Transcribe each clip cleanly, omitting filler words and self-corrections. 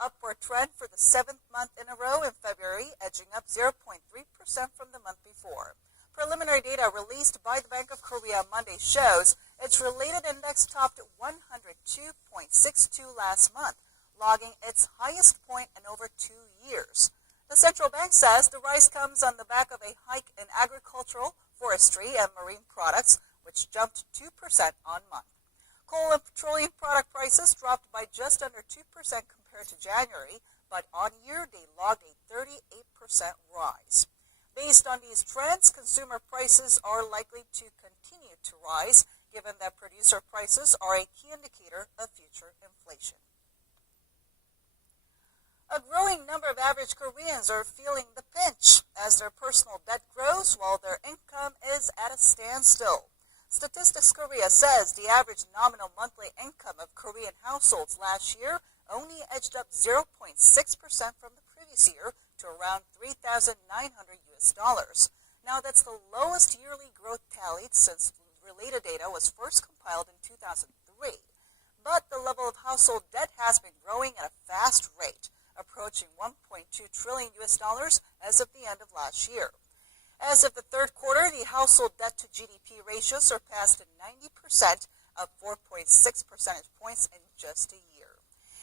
upward trend for the 7th month in a row in February, edging up 0.3% from the month before. Preliminary data released by the Bank of Korea Monday shows its related index topped 102.62 last month, logging its highest point in over 2 years. The central bank says the rise comes on the back of a hike in agricultural, forestry, and marine products, which jumped 2% on month. Coal and petroleum product prices dropped by just under 2% compared to January, but on year they logged a 38% rise. Based on these trends, consumer prices are likely to continue to rise, given that producer prices are a key indicator of future inflation. A growing number of average Koreans are feeling the pinch as their personal debt grows while their income is at a standstill. Statistics Korea says the average nominal monthly income of Korean households last year only edged up 0.6% from the previous year to around $3,900. Now that's the lowest yearly growth tallied since related data was first compiled in 2003. But the level of household debt has been growing at a fast rate, approaching $1.2 trillion as of the end of last year. As of the third quarter, the household debt to GDP ratio surpassed 90%, up 4.6 percentage points in just a year.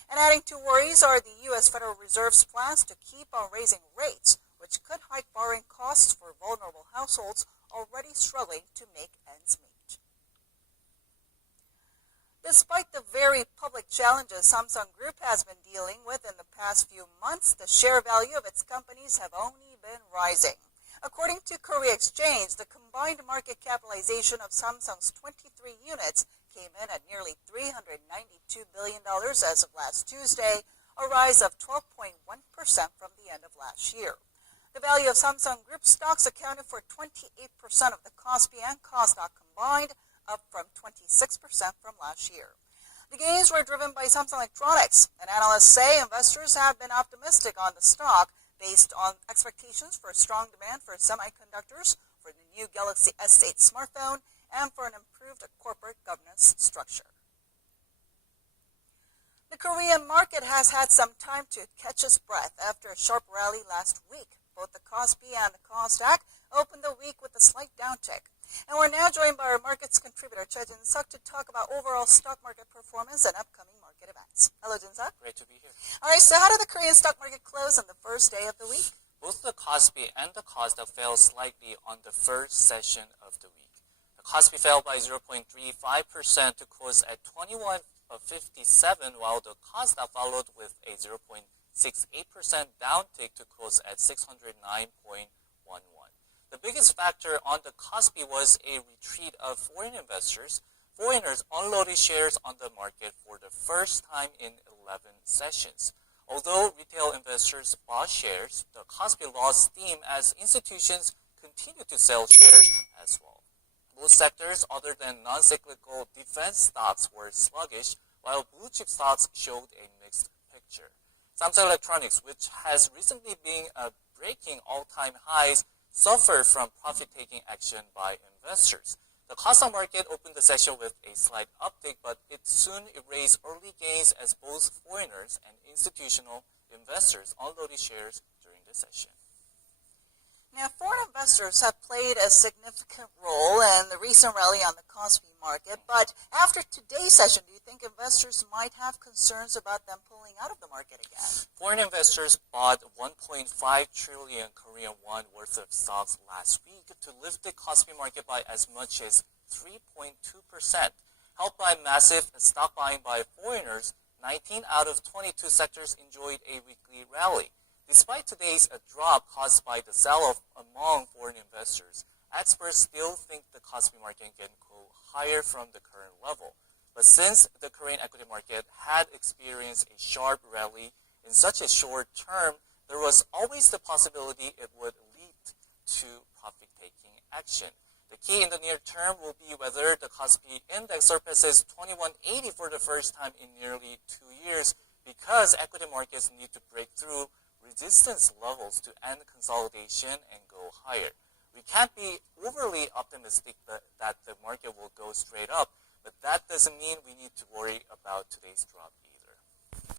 And adding to worries are the U.S. Federal Reserve's plans to keep on raising rates, which could hike borrowing costs for vulnerable households already struggling to make ends meet. Despite the very public challenges Samsung Group has been dealing with in the past few months, the share value of its companies have only been rising. According to Korea Exchange, the combined market capitalization of Samsung's 23 units came in at nearly $392 billion as of last Tuesday, a rise of 12.1% from the end of last year. The value of Samsung Group stocks accounted for 28% of the Kospi and Kosdaq combined, up from 26% from last year. The gains were driven by Samsung Electronics, and analysts say investors have been optimistic on the stock based on expectations for strong demand for semiconductors, for the new Galaxy S8 smartphone, and for an improved corporate governance structure. The Korean market has had some time to catch its breath after a sharp rally last week. Both the Kospi and the Kosdaq opened the week with a slight downtick. And we're now joined by our markets contributor, Choi Jin-suk, to talk about overall stock market performance and upcoming market events. Hello, Jin-suk. Great to be here. All right, so how did the Korean stock market close on the first day of the week? Both the Kospi and the Kosdaq fell slightly on the first session of the week. The Kospi fell by 0.35% to close at 2157, while the Kosdaq followed with a 0.68% downtick to close at 609.11. The biggest factor on the Kospi was a retreat of foreign investors. Foreigners unloaded shares on the market for the first time in 11 sessions. Although retail investors bought shares, the Kospi lost steam as institutions continued to sell shares as well. Most sectors other than non-cyclical defense stocks were sluggish, while blue-chip stocks showed a mixed picture. Samsung Electronics, which has recently been breaking all-time highs, suffered from profit-taking action by investors. The Kosdaq market opened the session with a slight uptick, but it soon erased early gains as both foreigners and institutional investors unloaded shares during the session. Now, foreign investors have played a significant role in the recent rally on the Kospi market, but after today's session, do you think investors might have concerns about them pulling out of the market again? Foreign investors bought 1.5 trillion Korean won worth of stocks last week to lift the Kospi market by as much as 3.2%. Helped by massive stock buying by foreigners, 19 out of 22 sectors enjoyed a weekly rally. Despite today's drop caused by the sell-off among foreign investors, experts still think the Kospi market can go higher from the current level. But since the Korean equity market had experienced a sharp rally in such a short term, there was always the possibility it would lead to profit-taking action. The key in the near term will be whether the Kospi index surpasses 2180 for the first time in nearly 2 years, because equity markets need to break through resistance levels to end consolidation and go higher. We can't be overly optimistic that the market will go straight up, but that doesn't mean we need to worry about today's drop